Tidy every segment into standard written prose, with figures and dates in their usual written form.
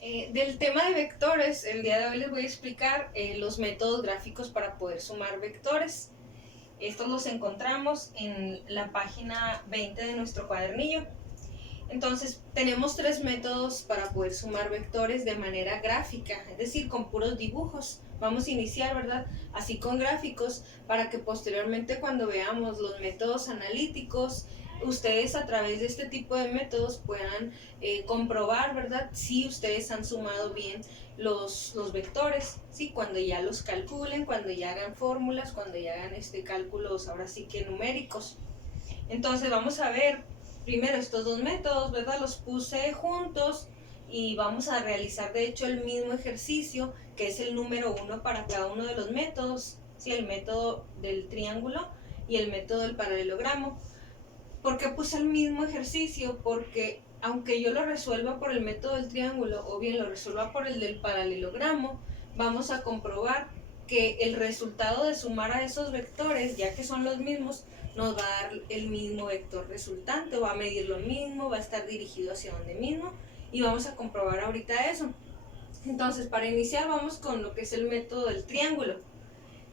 Del tema de vectores, el día de hoy les voy a explicar los métodos gráficos para poder sumar vectores. Estos los encontramos en la página 20 de nuestro cuadernillo. Entonces, tenemos tres métodos para poder sumar vectores de manera gráfica, es decir, con puros dibujos. Vamos a iniciar, ¿verdad? Así con gráficos, para que posteriormente cuando veamos los métodos analíticos, ustedes a través de este tipo de métodos puedan comprobar, ¿verdad? Si ustedes han sumado bien los vectores, ¿sí? Cuando ya los calculen, cuando ya hagan fórmulas, cuando ya hagan cálculos, ahora sí que numéricos. Entonces vamos a ver primero estos dos métodos, ¿verdad? Los puse juntos y vamos a realizar de hecho el mismo ejercicio, que es el número 1 para cada uno de los métodos, ¿sí? El método del triángulo y el método del paralelogramo. ¿Por qué puse el mismo ejercicio? Porque aunque yo lo resuelva por el método del triángulo o bien lo resuelva por el del paralelogramo, vamos a comprobar que el resultado de sumar a esos vectores, ya que son los mismos, nos va a dar el mismo vector resultante, va a medir lo mismo, va a estar dirigido hacia donde mismo, y vamos a comprobar ahorita eso. Entonces, para iniciar vamos con lo que es el método del triángulo.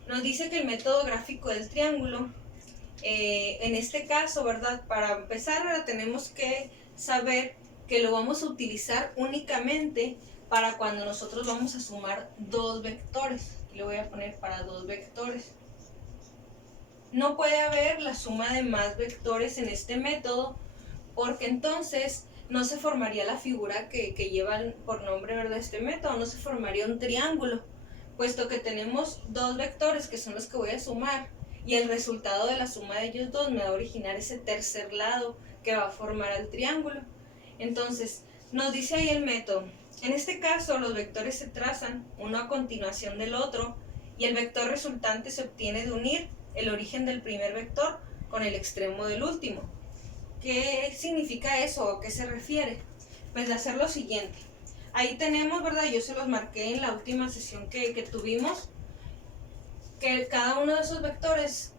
Nos dice que el método gráfico del triángulo, en este caso, ¿verdad? Para empezar, ¿verdad? Tenemos que saber que lo vamos a utilizar únicamente para cuando nosotros vamos a sumar dos vectores. Aquí lo voy a poner para dos vectores. No puede haber la suma de más vectores en este método, porque entonces no se formaría la figura que lleva por nombre, ¿verdad? Este método, no se formaría un triángulo, puesto que tenemos dos vectores que son los que voy a sumar, y el resultado de la suma de ellos dos me va a originar ese tercer lado que va a formar el triángulo. Entonces, nos dice ahí el método. En este caso, los vectores se trazan uno a continuación del otro, y el vector resultante se obtiene de unir el origen del primer vector con el extremo del último. ¿Qué significa eso o a qué se refiere? Pues de hacer lo siguiente. Ahí tenemos, ¿verdad? Yo se los marqué en la última sesión que tuvimos, que cada uno de esos vectores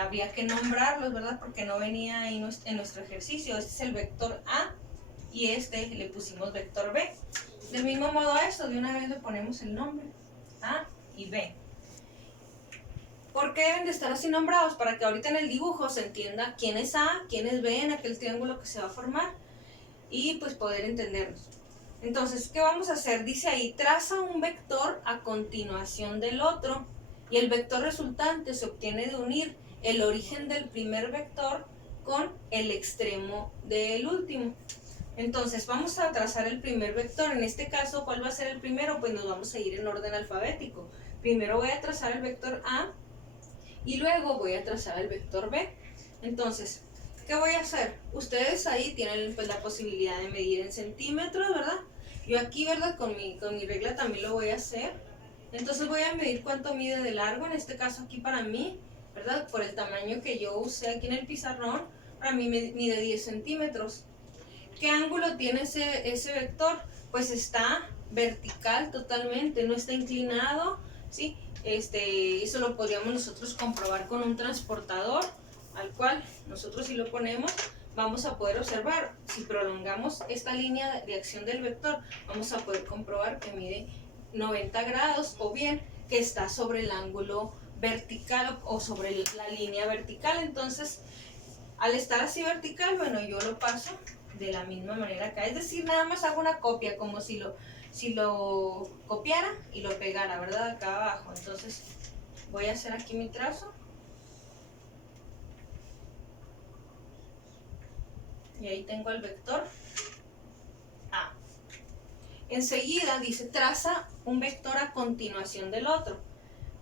habría que nombrarlos, ¿verdad? Porque no venía ahí en nuestro ejercicio. Este es el vector A y le pusimos vector B. Del mismo modo a esto, de una vez le ponemos el nombre, A y B. ¿Por qué deben de estar así nombrados? Para que ahorita en el dibujo se entienda quién es A, quién es B en aquel triángulo que se va a formar, y pues poder entendernos. Entonces, ¿qué vamos a hacer? Dice ahí, traza un vector a continuación del otro, y el vector resultante se obtiene de unir el origen del primer vector con el extremo del último. Entonces, vamos a trazar el primer vector. En este caso, ¿cuál va a ser el primero? Pues nos vamos a ir en orden alfabético. Primero voy a trazar el vector A y luego voy a trazar el vector B. Entonces, ¿qué voy a hacer? Ustedes ahí tienen pues la posibilidad de medir en centímetros, ¿verdad? Yo aquí, ¿verdad? Con mi regla también lo voy a hacer. Entonces voy a medir cuánto mide de largo, en este caso aquí para mí, ¿verdad? Por el tamaño que yo usé aquí en el pizarrón, para mí mide 10 centímetros. ¿Qué ángulo tiene ese vector? Pues está vertical totalmente, no está inclinado, ¿sí? Eso lo podríamos nosotros comprobar con un transportador, al cual nosotros si lo ponemos, vamos a poder observar, si prolongamos esta línea de acción del vector, vamos a poder comprobar que mide 90 grados o bien que está sobre el ángulo vertical o sobre la línea vertical. Entonces, al estar así vertical, bueno, yo lo paso de la misma manera acá, es decir, nada más hago una copia, como si lo copiara y lo pegara, ¿verdad? Acá abajo. Entonces voy a hacer aquí mi trazo y ahí tengo el vector A. Enseguida dice, traza un vector a continuación del otro.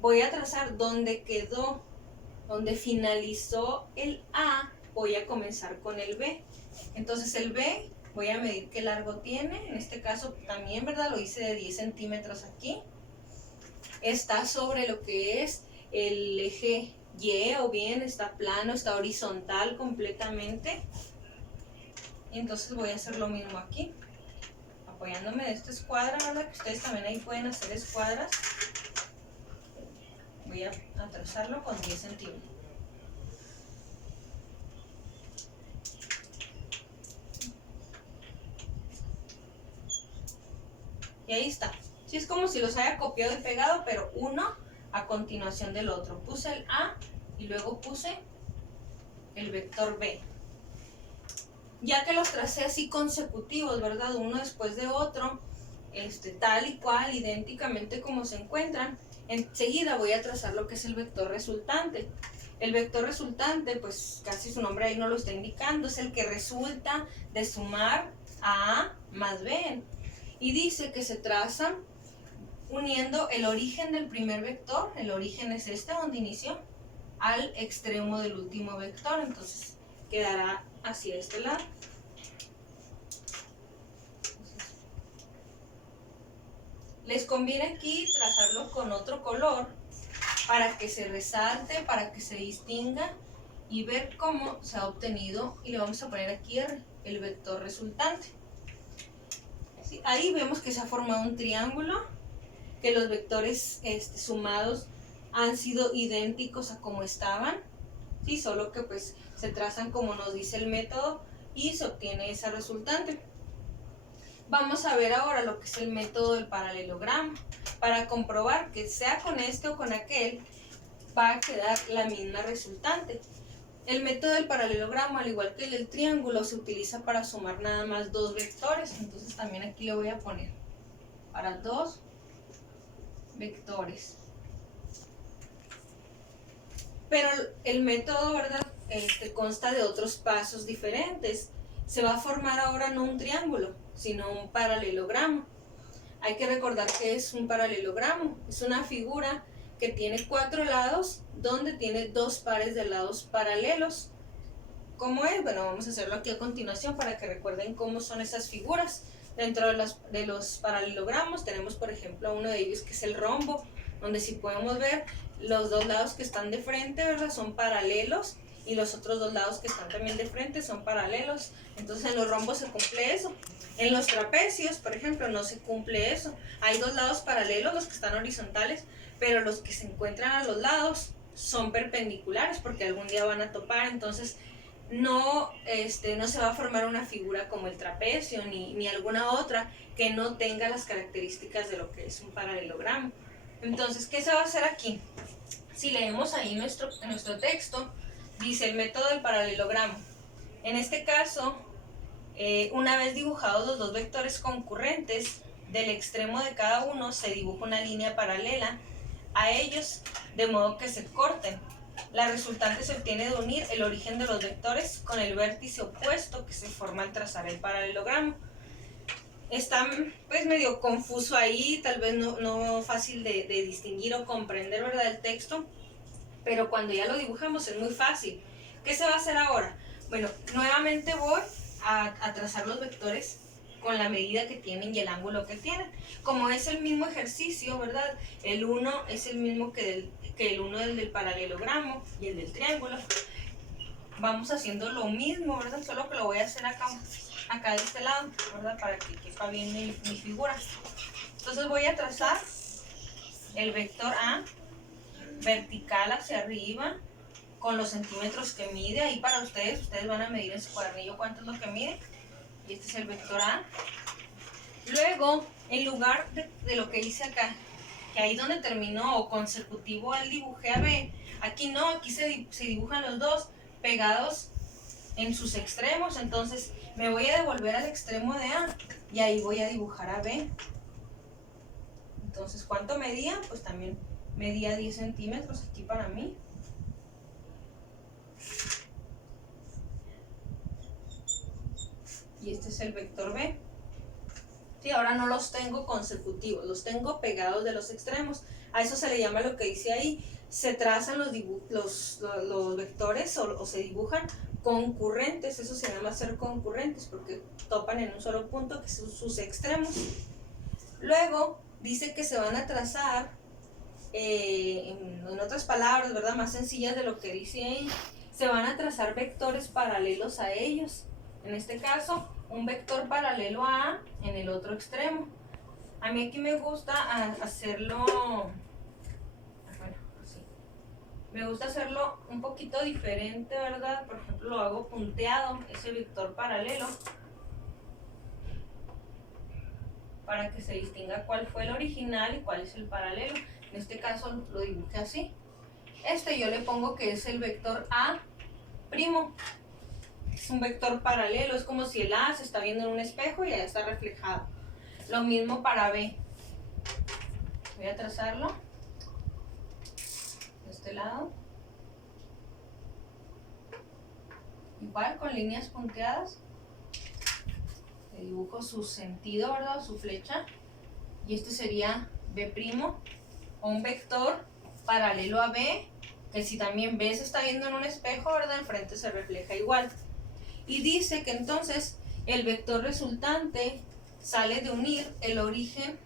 Voy a trazar donde quedó, donde finalizó el A, voy a comenzar con el B. Entonces el B, voy a medir qué largo tiene, en este caso también, ¿verdad? Lo hice de 10 centímetros aquí. Está sobre lo que es el eje Y, o bien está plano, está horizontal completamente. Entonces voy a hacer lo mismo aquí, apoyándome de esta escuadra, ¿verdad? Que ustedes también ahí pueden hacer escuadras. Voy a trazarlo con 10 centímetros. Y ahí está. Sí, es como si los haya copiado y pegado, pero uno a continuación del otro. Puse el A y luego puse el vector B. Ya que los tracé así consecutivos, ¿verdad? Uno después de otro, tal y cual, idénticamente como se encuentran, enseguida voy a trazar lo que es el vector resultante. El vector resultante, pues casi su nombre ahí no lo está indicando, es el que resulta de sumar a más B. Y dice que se traza uniendo el origen del primer vector, el origen es este donde inició, al extremo del último vector, entonces quedará hacia este lado. Les conviene aquí trazarlo con otro color para que se resalte, para que se distinga y ver cómo se ha obtenido, y le vamos a poner aquí el vector resultante. ¿Sí? Ahí vemos que se ha formado un triángulo, que los vectores sumados han sido idénticos a como estaban, ¿sí? Solo que pues se trazan como nos dice el método y se obtiene esa resultante. Vamos a ver ahora lo que es el método del paralelogramo. Para comprobar que sea con este o con aquel, va a quedar la misma resultante. El método del paralelogramo, al igual que el del triángulo, se utiliza para sumar nada más dos vectores. Entonces también aquí le voy a poner para dos vectores. Pero el método, ¿verdad? Consta de otros pasos diferentes. Se va a formar ahora no un triángulo, sino un paralelogramo. Hay que recordar que es un paralelogramo. Es una figura que tiene 4 lados, donde tiene 2 pares de lados paralelos. ¿Cómo es? Bueno, vamos a hacerlo aquí a continuación para que recuerden cómo son esas figuras. Dentro de los paralelogramos tenemos, por ejemplo, uno de ellos que es el rombo, donde si podemos ver, los dos lados que están de frente, ¿verdad?, son paralelos, y los otros dos lados que están también de frente son paralelos. Entonces en los rombos se cumple eso. En los trapecios, por ejemplo, no se cumple eso. Hay dos lados paralelos, los que están horizontales, pero los que se encuentran a los lados son perpendiculares porque algún día van a topar. Entonces no se va a formar una figura como el trapecio ni alguna otra que no tenga las características de lo que es un paralelogramo. Entonces, ¿qué se va a hacer aquí? Si leemos ahí en nuestro texto, dice el método del paralelogramo. En este caso, una vez dibujados los dos vectores concurrentes, del extremo de cada uno se dibuja una línea paralela a ellos, de modo que se corten. La resultante se obtiene de unir el origen de los vectores con el vértice opuesto que se forma al trazar el paralelogramo. Está pues medio confuso ahí, tal vez no fácil de distinguir o comprender, ¿verdad?, el texto, pero cuando ya lo dibujamos es muy fácil. ¿Qué se va a hacer ahora? Bueno, nuevamente voy a trazar los vectores con la medida que tienen y el ángulo que tienen. Como es el mismo ejercicio, ¿verdad? El 1 es el mismo que el 1 del paralelogramo y el del triángulo. Vamos haciendo lo mismo, ¿verdad? Solo que lo voy a hacer acá de este lado, ¿verdad? Para que quepa bien mi figura. Entonces voy a trazar el vector A vertical hacia arriba con los centímetros que mide. Ahí para ustedes van a medir en su cuadernillo cuánto es lo que mide. Y este es el vector A. Luego, en lugar de lo que hice acá, que ahí donde terminó o consecutivo al dibujé a B, aquí no, aquí se dibujan los dos pegados en sus extremos. Entonces me voy a devolver al extremo de A y ahí voy a dibujar a B. Entonces, ¿cuánto medía? Pues también medía 10 centímetros aquí para mí. Y este es el vector B. Sí, ahora no los tengo consecutivos, los tengo pegados de los extremos. A eso se le llama lo que dice ahí. Se trazan los vectores o se dibujan concurrentes. Eso se llama ser concurrentes porque topan en un solo punto, que son sus extremos. Luego dice que se van a trazar, en otras palabras, ¿verdad?, más sencillas de lo que dice ahí, se van a trazar vectores paralelos a ellos. En este caso, un vector paralelo a A en el otro extremo. A mí aquí me gusta hacerlo, bueno, así. Me gusta hacerlo un poquito diferente, ¿verdad? Por ejemplo, lo hago punteado, ese vector paralelo. para que se distinga cuál fue el original y cuál es el paralelo. En este caso lo dibujé así. Yo le pongo que es el vector A'. Es un vector paralelo, es como si el A se está viendo en un espejo y allá está reflejado. Lo mismo para B. Voy a trazarlo de este lado. Igual con líneas punteadas. Le dibujo su sentido, ¿verdad? Su flecha. Y este sería B', o un vector paralelo a B, que si también B se está viendo en un espejo, ¿verdad? Enfrente se refleja igual. Y dice que entonces el vector resultante sale de unir el origen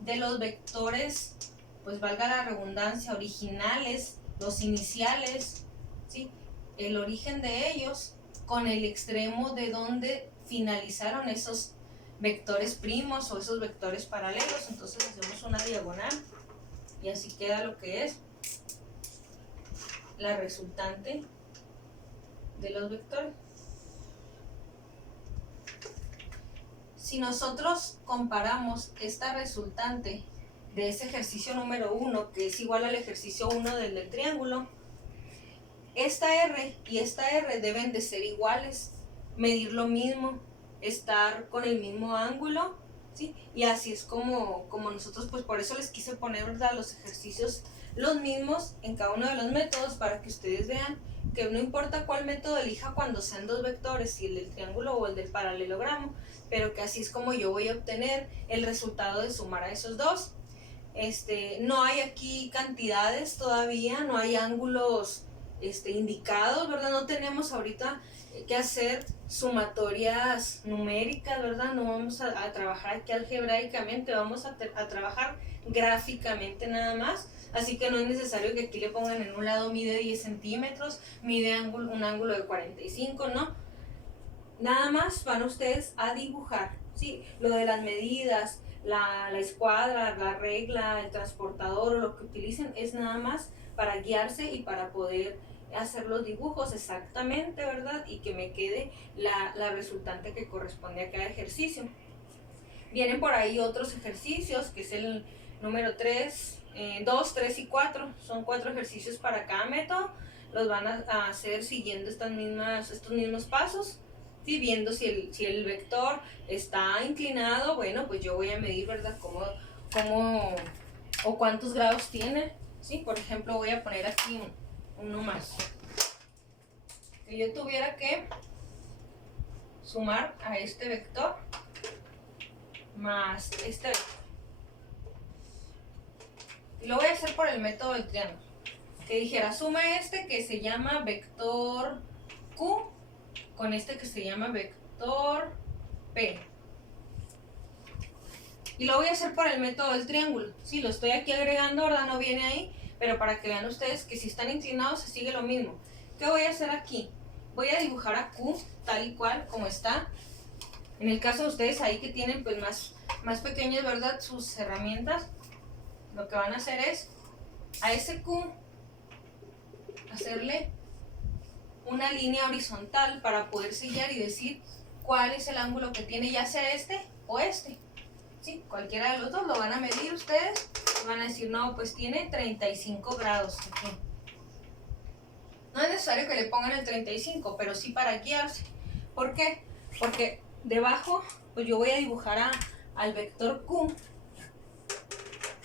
de los vectores, pues valga la redundancia, originales, los iniciales, ¿sí? El origen de ellos con el extremo de donde finalizaron esos vectores primos o esos vectores paralelos. Entonces hacemos una diagonal y así queda lo que es la resultante de los vectores. Si nosotros comparamos esta resultante de ese ejercicio número 1, que es igual al ejercicio 1 del triángulo, esta R y esta R deben de ser iguales, medir lo mismo, estar con el mismo ángulo, ¿sí? Y así es como nosotros, pues por eso les quise poner, ¿verdad?, los ejercicios los mismos en cada uno de los métodos, para que ustedes vean que no importa cuál método elija cuando sean dos vectores, si el del triángulo o el del paralelogramo, pero que así es como yo voy a obtener el resultado de sumar a esos dos. No hay aquí cantidades todavía, no hay ángulos indicados, ¿verdad? No tenemos ahorita que hacer sumatorias numéricas, ¿verdad? No vamos a trabajar aquí algebraicamente, vamos a trabajar gráficamente nada más. Así que no es necesario que aquí le pongan en un lado mide 10 centímetros, mide un ángulo de 45, ¿no? Nada más van ustedes a dibujar, ¿sí? Lo de las medidas, la escuadra, la regla, el transportador o lo que utilicen es nada más para guiarse y para poder hacer los dibujos exactamente, ¿verdad? Y que me quede la resultante que corresponde a cada ejercicio. Vienen por ahí otros ejercicios, que es el número 3, 2, 3 y 4. Son 4 ejercicios para cada método. Los van a hacer siguiendo estos mismos pasos. ¿Sí? Viendo si el vector está inclinado, bueno, pues yo voy a medir, ¿verdad?, cómo o cuántos grados tiene, ¿sí? Por ejemplo, voy a poner aquí uno más. Que yo tuviera que sumar a este vector más este vector. Y lo voy a hacer por el método del triángulo. Que dijera, suma que se llama vector Q con este que se llama vector P. Y lo voy a hacer por el método del triángulo. Sí, lo estoy aquí agregando, ¿verdad? No viene ahí, pero para que vean ustedes que si están inclinados se sigue lo mismo. ¿Qué voy a hacer aquí? Voy a dibujar a Q tal y cual como está. En el caso de ustedes ahí que tienen pues más pequeñas, ¿verdad?, sus herramientas, lo que van a hacer es a ese Q hacerle una línea horizontal para poder sellar y decir cuál es el ángulo que tiene, ya sea este o este. ¿Sí? Cualquiera de los dos lo van a medir ustedes y van a decir, no, pues tiene 35 grados aquí. No es necesario que le pongan el 35, pero sí para guiarse. ¿Por qué? Porque debajo, pues yo voy a dibujar al vector Q.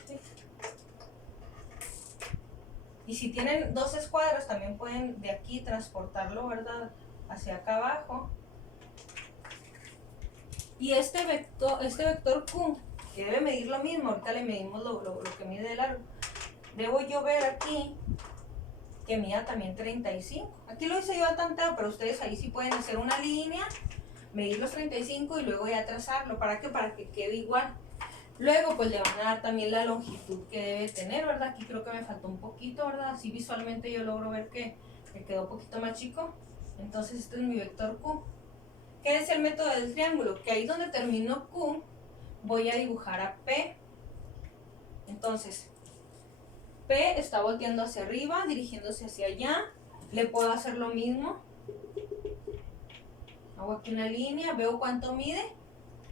¿Sí? Y si tienen dos escuadras, también pueden de aquí transportarlo, ¿verdad?, hacia acá abajo. Y este vector Q, que debe medir lo mismo, ahorita le medimos lo que mide de largo, debo yo ver aquí que mida también 35. Aquí lo hice yo a tanteo, pero ustedes ahí sí pueden hacer una línea, medir los 35 y luego ya trazarlo. ¿Para qué? Para que quede igual. Luego pues le van a dar también la longitud que debe tener, ¿verdad? Aquí creo que me faltó un poquito, ¿verdad? Así visualmente yo logro ver que quedó un poquito más chico. Entonces este es mi vector Q. ¿Qué es el método del triángulo? Que ahí donde termino Q voy a dibujar a P. Entonces P está volteando hacia arriba, dirigiéndose hacia allá. Le puedo hacer lo mismo. Hago aquí una línea, veo cuánto mide.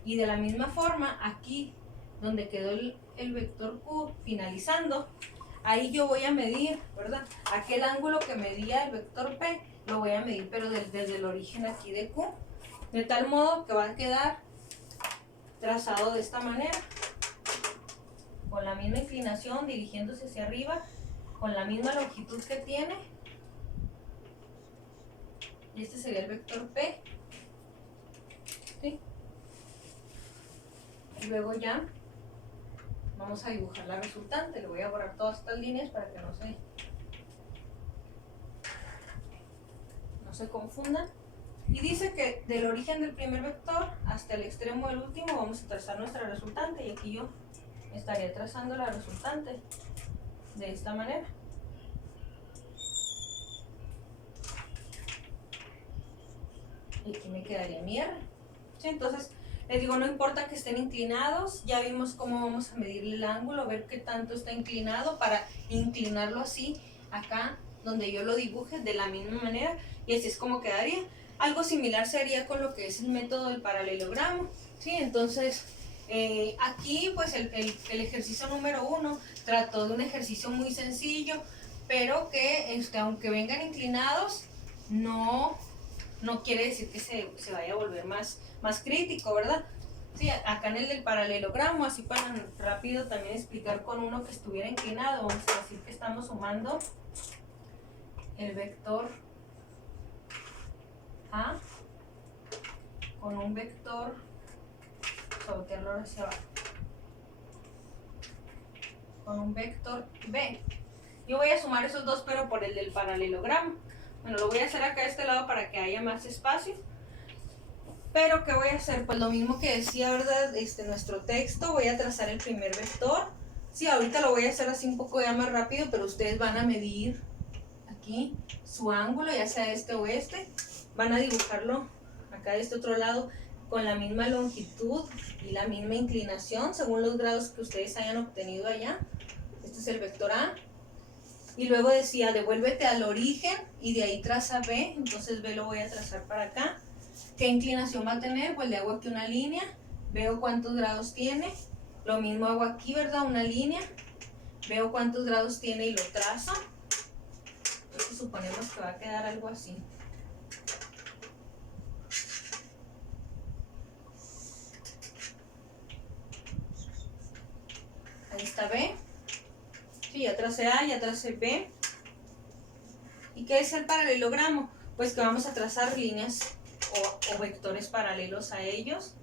Y de la misma forma, aquí donde quedó el vector Q finalizando, ahí yo voy a medir, ¿verdad? Aquel ángulo que medía el vector P, lo voy a medir, pero desde el origen aquí de Q, de tal modo que va a quedar trazado de esta manera, con la misma inclinación, dirigiéndose hacia arriba, con la misma longitud que tiene. Y este sería el vector P, ¿sí? Y luego ya vamos a dibujar la resultante. Le voy a borrar todas estas líneas para que no se confundan. Y dice que del origen del primer vector hasta el extremo del último vamos a trazar nuestra resultante. Y aquí yo estaría trazando la resultante de esta manera. Y aquí me quedaría mi R. ¿Sí? Entonces, les digo, no importa que estén inclinados, ya vimos cómo vamos a medirle el ángulo, ver qué tanto está inclinado para inclinarlo así acá donde yo lo dibuje de la misma manera, y así es como quedaría. Algo similar sería con lo que es el método del paralelogramo, ¿sí? Entonces, aquí pues el ejercicio número 1 trató de un ejercicio muy sencillo, pero que aunque vengan inclinados, no quiere decir que se vaya a volver más crítico, ¿verdad? Sí, acá en el del paralelogramo, así para rápido también explicar con uno que estuviera inclinado, vamos a decir que estamos sumando el vector A con un vector, voltearlo hacia abajo, con un vector B. Yo voy a sumar esos dos, pero por el del paralelogramo. Bueno, lo voy a hacer acá de este lado para que haya más espacio. Pero ¿qué voy a hacer? Pues lo mismo que decía, ¿verdad? Nuestro texto, voy a trazar el primer vector. Sí, ahorita lo voy a hacer así un poco ya más rápido, pero ustedes van a medir aquí su ángulo, ya sea este o este. Van a dibujarlo acá de este otro lado con la misma longitud y la misma inclinación según los grados que ustedes hayan obtenido allá. Este es el vector A. Y luego decía, devuélvete al origen y de ahí traza B. Entonces B lo voy a trazar para acá. ¿Qué inclinación va a tener? Pues le hago aquí una línea, veo cuántos grados tiene. Lo mismo hago aquí, ¿verdad? Una línea, veo cuántos grados tiene y lo trazo. Entonces suponemos que va a quedar algo así. Ahí está B. Sí, ya tracé A, ya tracé B. ¿Y qué es el paralelogramo? Pues que vamos a trazar líneas o vectores paralelos a ellos,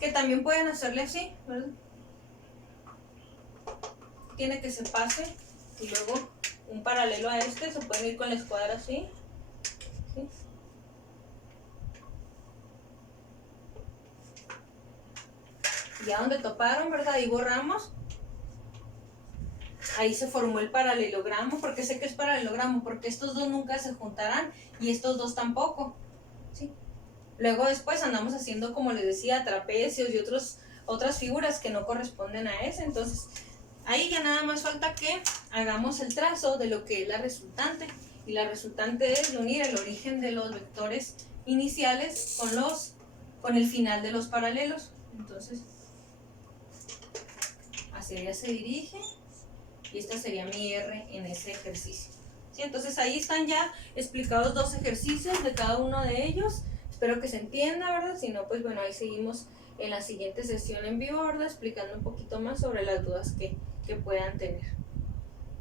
que también pueden hacerle así, ¿verdad? Tiene que se pase y luego un paralelo a este, se pueden ir con la escuadra así, ¿sí? Ya donde toparon, ¿verdad? Ahí borramos. Ahí se formó el paralelogramo. ¿Por qué sé que es paralelogramo? Porque estos dos nunca se juntarán y estos dos tampoco, ¿sí? Luego después andamos haciendo, como les decía, trapecios y otras figuras que no corresponden a ese. Entonces, ahí ya nada más falta que hagamos el trazo de lo que es la resultante. Y la resultante es unir el origen de los vectores iniciales con el final de los paralelos. Entonces, hacia allá se dirige. Y esta sería mi R en ese ejercicio. ¿Sí? Entonces ahí están ya explicados 2 ejercicios de cada uno de ellos. Espero que se entienda, ¿verdad? Si no, pues bueno, ahí seguimos en la siguiente sesión en vivo, ¿verdad? Explicando un poquito más sobre las dudas que puedan tener.